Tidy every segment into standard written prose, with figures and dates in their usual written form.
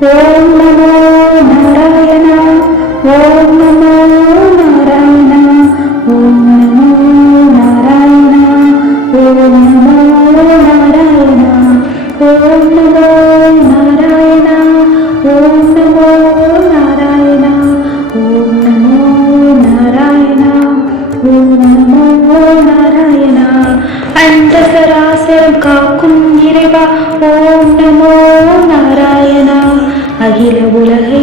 ஓம் நமோ நாராயணா. ஓம் நமோ நாராயணா. ஓம் நமோ நாராயணா. ஓம் நமோ நாராயணா. ஓம் நமோ நாராயணா. ஓம் நமோ நாராயணா. ஓம் நமோ நாராயணா. ஓம் நமோ நாராயணா. அந்த சராசரம் காக்கும் இறைவா ஓம் நமோ நாராயணா. அகில உலகை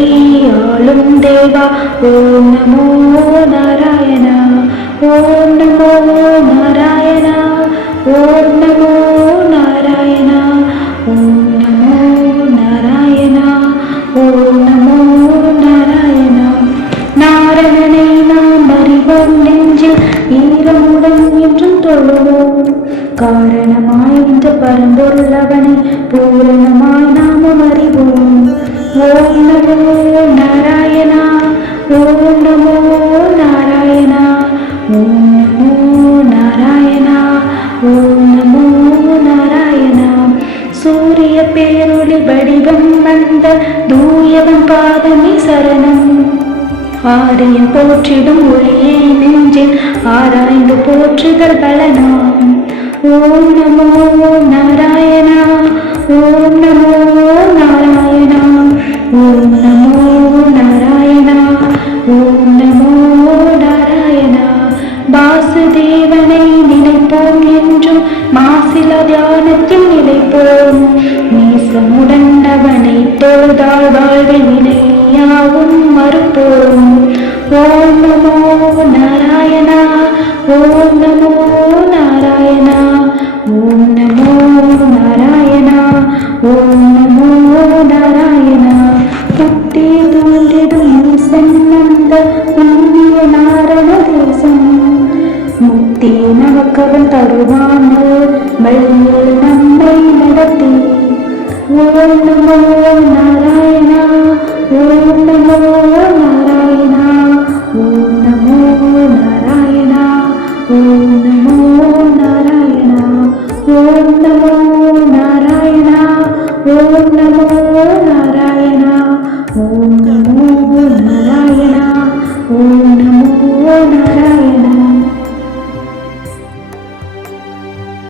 ஆளும் தேவா ஓம் நமோ நாராயணா. ஓம் நமோ நாராயணா. ஓம் நமோ நாராயணா. ஓம் நமோ நாராயணா. ஓம் நமோ நாராயணா. நாரணனை நாம் அறிவோம், நெஞ்சில் ஈரமுடன் என்றும் தொழுவோம். காரணமாய் நின்ற பரம்பொருள் அவனை பூரணமாய் நாமும் அறிவோம். ஓம் நமோ நாராயணா. ஓம் நமோ நாராயணா. ஓம் நமோ நாராயணா. ஓம் நமோ நாராயணா. சூரிய பேரொளி வடிவம் வந்த தூயவன் பாதமே சரணம். ஆரியம் போற்றிடும் ஒளியை நெஞ்சில் ஆராய்ந்து போற்றுதல் பலனாம். ஓம் நமோ நாராயணா. ஓம் நமோ நாராயணா. ஓம் நமோ நாராயணா. ஓம் நமோ நாராயணா. வாசுதேவனை நினைப்போம் என்றும் மாசில தியானத்தில் நினைப்போம். நேசமுடன் அவனை தொழுதால் வாழ்வில் வினையாவும் மறுப்போம். ஓம் நமோ நாராயணா.